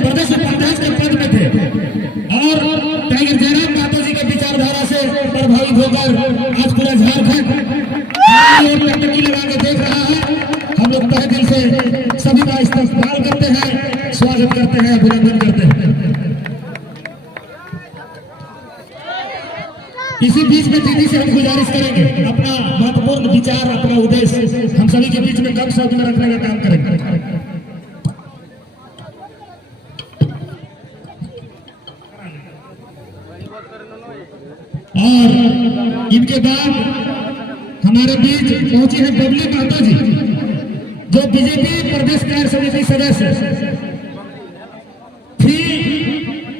प्रदेश उपाध्यक्ष के पद में थे और टाइगर जयराम महतो जी के विचारधारा से प्रभावित होकर आज पूरा झारखंड टकटकी लगा के देख रहा है। हम लोग तहे दिल से सभी का इस्तेमाल करते हैं, स्वागत करते हैं, अभिनंदन करते हैं। इसी बीच में दीदी से हम गुजारिश करेंगे अपना महत्वपूर्ण विचार, अपना उद्देश्य हम सभी के बीच में कम शब्द में रखने का काम करेंगे। और इनके बाद हमारे बीच पहुंचे हैं बबली महतो जी, जो बीजेपी प्रदेश कार्य समिति सदस्य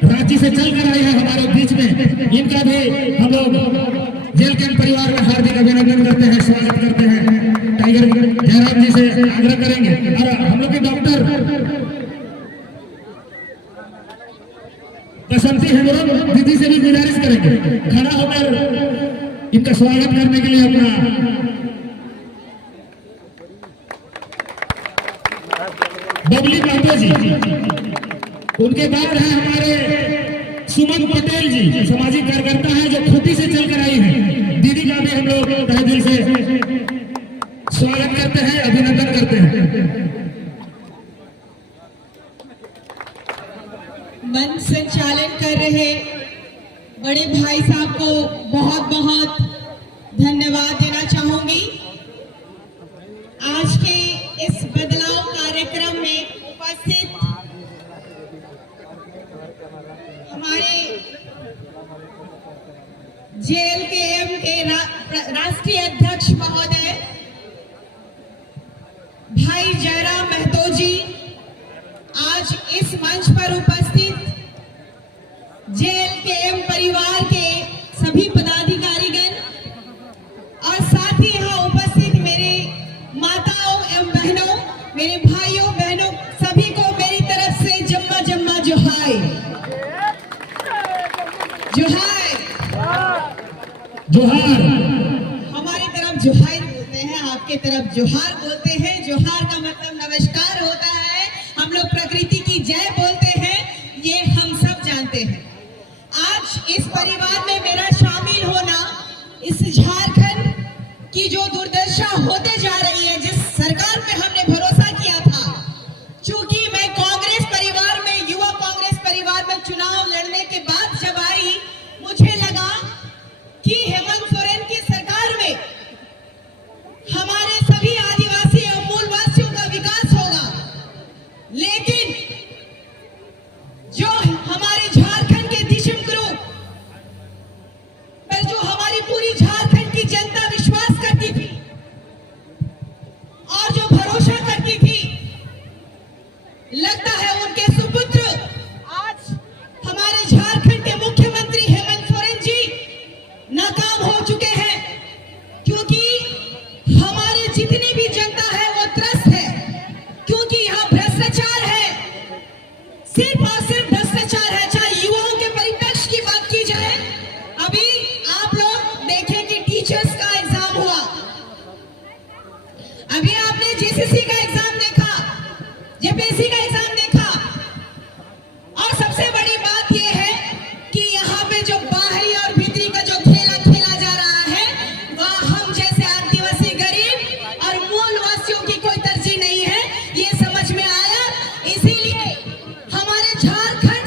रांची से चलकर आए हैं हमारे बीच में। इनका भी हम लोग जेल कैंप परिवार में हार्दिक अभिनंदन करते हैं, स्वागत करते हैं। टाइगर जयराम जी से आग्रह करेंगे और हम लोग के डॉक्टर बसंती हेमरम दीदी से भी गुजारिश करेंगे खड़ा होकर इनका स्वागत करने के लिए अपना बबली महतो जी। उनके बाद है हमारे सुमन पटेल जी, सामाजिक कार्यकर्ता है जो खूंटी से चलकर आई है। दीदी का भी हम लोग तहे दिल से स्वागत करते हैं, अभिनंदन करते हैं। मंच संचालन कर रहे बड़े भाई साहब को बहुत बहुत धन्यवाद देना चाहूंगी। आज के इस बदलाव कार्यक्रम में उपस्थित हमारे जेएलकेएम के राष्ट्रीय अध्यक्ष महोदय भाई जयराम महतो जी, आज इस मंच पर उपस्थित जेएलकेएम परिवार के सभी पदाधिकारीगण और साथ ही यहाँ उपस्थित मेरे माताओं एवं बहनों, मेरे भाइयों बहनों, सभी को मेरी तरफ से जम्मा जम्मा जोहार। जोहार जोहार। हमारी तरफ जोहार बोलते हैं, आपके तरफ जोहार बोलते हैं। जोहार का मतलब नमस्कार होता है। हम लोग प्रकृति की जय बोलते हैं, ये हम सब जानते हैं। आज इस परिवार में मेरा शामिल होना, इस झारखंड की जो दुर्दशा होते जा रही है, जिस सरकार पे हमने भरोसा किया था, चूंकि मैं कांग्रेस परिवार में, युवा कांग्रेस परिवार में चुनाव लड़ने के बाद जब आई, मुझे लगा कि हेमंत सोरेन की सरकार में हमारे सभी आदिवासी एवं मूलवासियों का विकास होगा। लेकिन जो हमारे झारखंड के दिशम ग्रुप पर जो हमारी पूरी झारखंड की जनता विश्वास करती थी और जो भरोसा करती थी, लगता है उनके सुपुत्र आज हमारे झारखंड के मुख्यमंत्री हेमंत सोरेन जी नाकाम हो चुके हैं। क्योंकि हमारे जितनी भी जनता है वो त्रस्त है, क्योंकि यहाँ भ्रष्टाचार है, सिर्फ और सिर्फ भ्रष्टाचार है। चाहे युवाओं के परिप्रेक्ष्य की बात की जाए, अभी आप लोग देखें कि टीचर्स का एग्जाम हुआ, अभी आपने जेसीसी का एग्जाम देखा, जेपीएससी का एग्जाम देखा, और सबसे बड़ी बात यह है कि यहाँ पे जो बाहरी और भीतरी का जो खेला खेला जा रहा है, वह हम जैसे आदिवासी गरीब और मूलवासियों की कोई तरजीह नहीं है, ये समझ में आया। इसीलिए हमारे झारखंड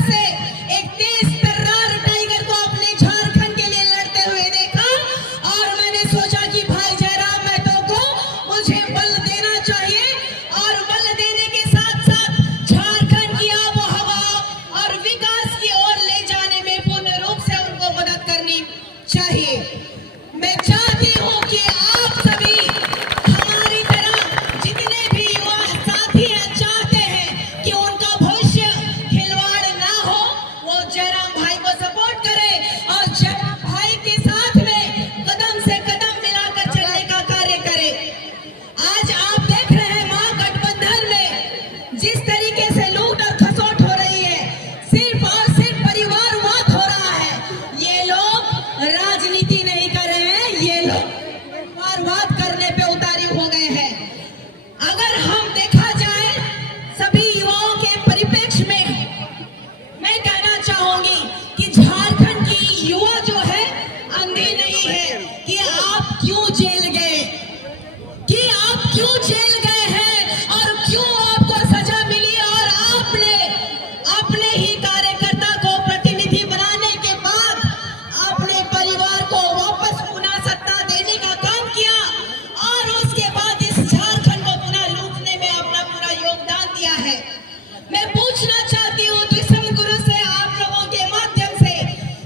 मैं पूछना चाहती हूँ दिसम गुरु से आप लोगों के माध्यम से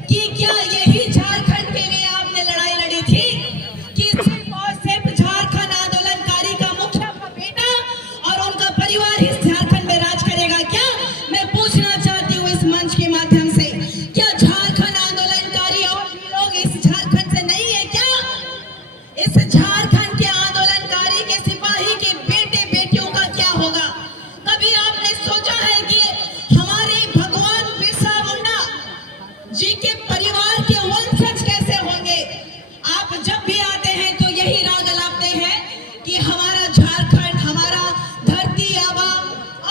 कि क्या यही झारखंड के लिए आपने लड़ाई लड़ी थी कि सिर्फ और सिर्फ झारखंड आंदोलनकारी का मुखिया का बेटा और उनका परिवार इस झारखंड में राज करेगा क्या? मैं पूछना चाहती हूँ इस मंच के माध्यम से, क्या झारखंड आंदोलनकारी और भी लोग इस झारखंड से नहीं है क्या? इस झारखंड के आंदोलनकारी के सिपाही के बेटे बेटियों का क्या होगा? कभी आपने सोचा है कि हमारे भगवान बिरसा मुंडा जी के परिवार के वंशज कैसे होंगे? आप जब भी आते हैं तो यही राग अलापते हैं कि हमारा झारखंड, हमारा धरती आबा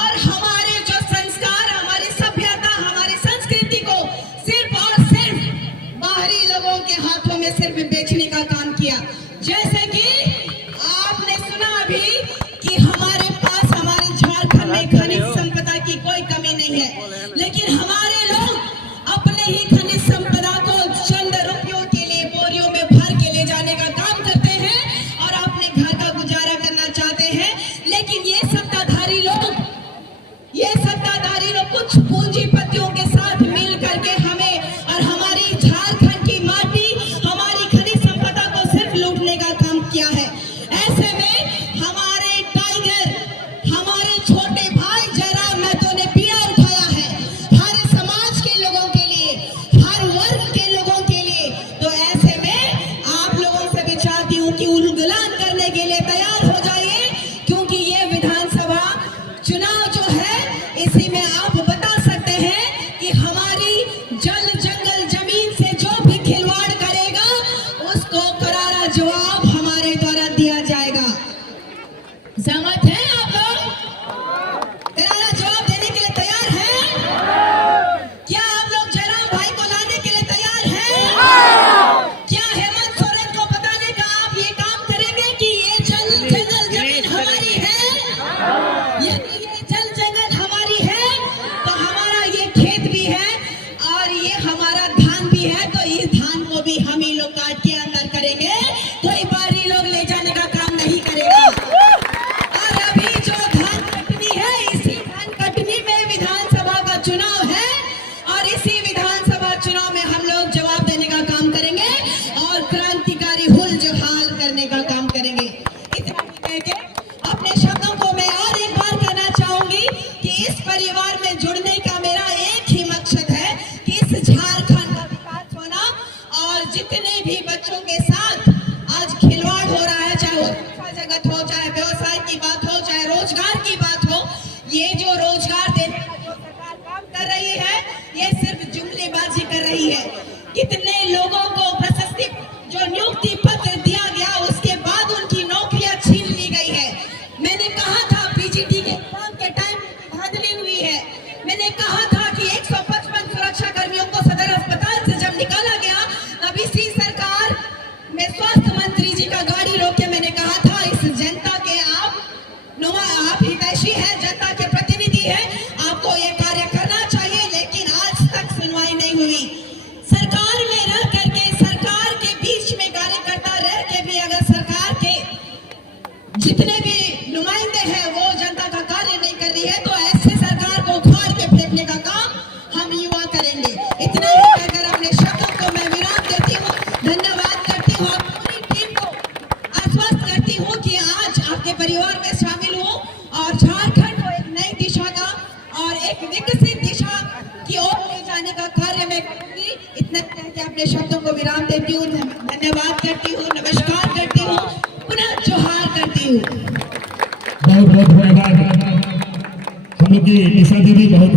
और हमारे जो संस्कार, हमारी सभ्यता, हमारी संस्कृति को सिर्फ और सिर्फ बाहरी लोगों के हाथों में सिर्फ बेचने का काम किया। जैसे कि आपने सुना अभी कि हमारे पास हमारे झारखंड में खनिज संपदा की कोई कमी नहीं है, लेकिन हमारे लोग अपने ही खनिज संपदा को चंद रुपयों के लिए बोरियों में भर के ले जाने का काम करते हैं और अपने घर का गुजारा करना चाहते हैं। लेकिन ये सत्ताधारी लोग कुछ पूंजीपतियों के साथ मिल करके हमें और हमारी झारखंड की माटी, हमारी खनिज संपदा को सिर्फ लूटने का काम किया है। ऐसे में हमारे टाइगर, हमारे छोटे भाई जयराम महतो ने पीड़ा उठाया है हर समाज के लोगों के लिए, हर वर्ग के लोगों के लिए। तो ऐसे में आप लोगों से भी चाहती हूँ कि उलगुलान करने के लिए तैयार हो जाइए, क्योंकि ये विधानसभा चुनाव जो है इसी में आप बता सकते हैं कि हमारी जल जंगल जमीन से जो भी खिलवाड़ करेगा उसको करारा जवाब हमारे द्वारा दिया जाएगा। सहमत हैं आप लोग? करारा जवाब देने के लिए तैयार हैं? क्या आप लोग जयराम भाई को लाने के लिए तैयार हैं? क्या हेमंत सोरेन को बताने का आप ये काम करेंगे कि ये जल जंगल जमीन हमारी है? यदि ये जल जंगल हमारी है तो हमारा ये खेत भी है और ये हमारा धान भी है, तो इस धान को भी हम ही लोग काट के अंदर करेंगे, कोई बाहरी लोग ले जाने का काम नहीं करेगा। और अभी जो धान कटनी है, इसी धान कटनी में विधानसभा का चुनाव है और इसी विधानसभा चुनाव में हम लोग जवाब देने का काम करेंगे और क्रांतिकारी हुल जुहाल करने का काम करेंगे। इतना कह के अपने शब्दों को मैं और एक बार कहना चाहूंगी कि इस परिवार में जुड़ने का मेरा एक ही मकसद है कि इस झारखंड का विकास होना और जितने भी बच्चों के साथ आज खिलवाड़ हो रहा है, चाहे वो शिक्षा जगत हो, चाहे व्यवसाय की बात हो, चाहे रोजगार की बात हो, ये जो रोजगार देने का जो सरकार काम कर रही है ये सिर्फ जुमलेबाजी कर रही है। कितने लोगों को प्रशस्ति जो नियुक्ति पत्र दिया गया उसके बाद उनकी नौकरियां छीन ली गई है। मैंने कहा था पीजीटी के एग्जाम के टाइम धांधली हुई है। मैंने कहा था कि 155 सुरक्षा कर्मियों को सदर अस्पताल से जब निकाला गया तब इसी सरकार में स्वास्थ्य मंत्री जी का गाड़ी रोक के मैंने कहा था इस जनता के आप हितैषी है, जनता के प्रतिनिधि है, आपको ये कार्य करना चाहिए। लेकिन आज तक सुनवाई नहीं हुई। सरकार में रह करके, सरकार के बीच में कार्यकर्ता रह के भी अगर सरकार के जितने भी नुमाइंदे हैं वो जनता का कार्य नहीं कर रही है तो ऐसे सरकार को उखाड़ के फेंकने का काम हम युवा करेंगे। इतना ही कहकर अपने शब्दों को मैं विराम देती हूँ, धन्यवाद करती हूँ और पूरी टीम को आश्वस्त करती हूँ कि आज आपके परिवार में शामिल हूँ और झारखंड को एक नई दिशा का और एक विकसित दिशा की ओर ले जाने का कार्य मैं करूंगी। इतना कह के अपने शब्दों को विराम देती हूँ, धन्यवाद करती हूँ, नमस्कार करती हूँ, पुनः जोहार करती हूँ। बहुत बहुत धन्यवाद। हम लोग की निशा दीदी बहुत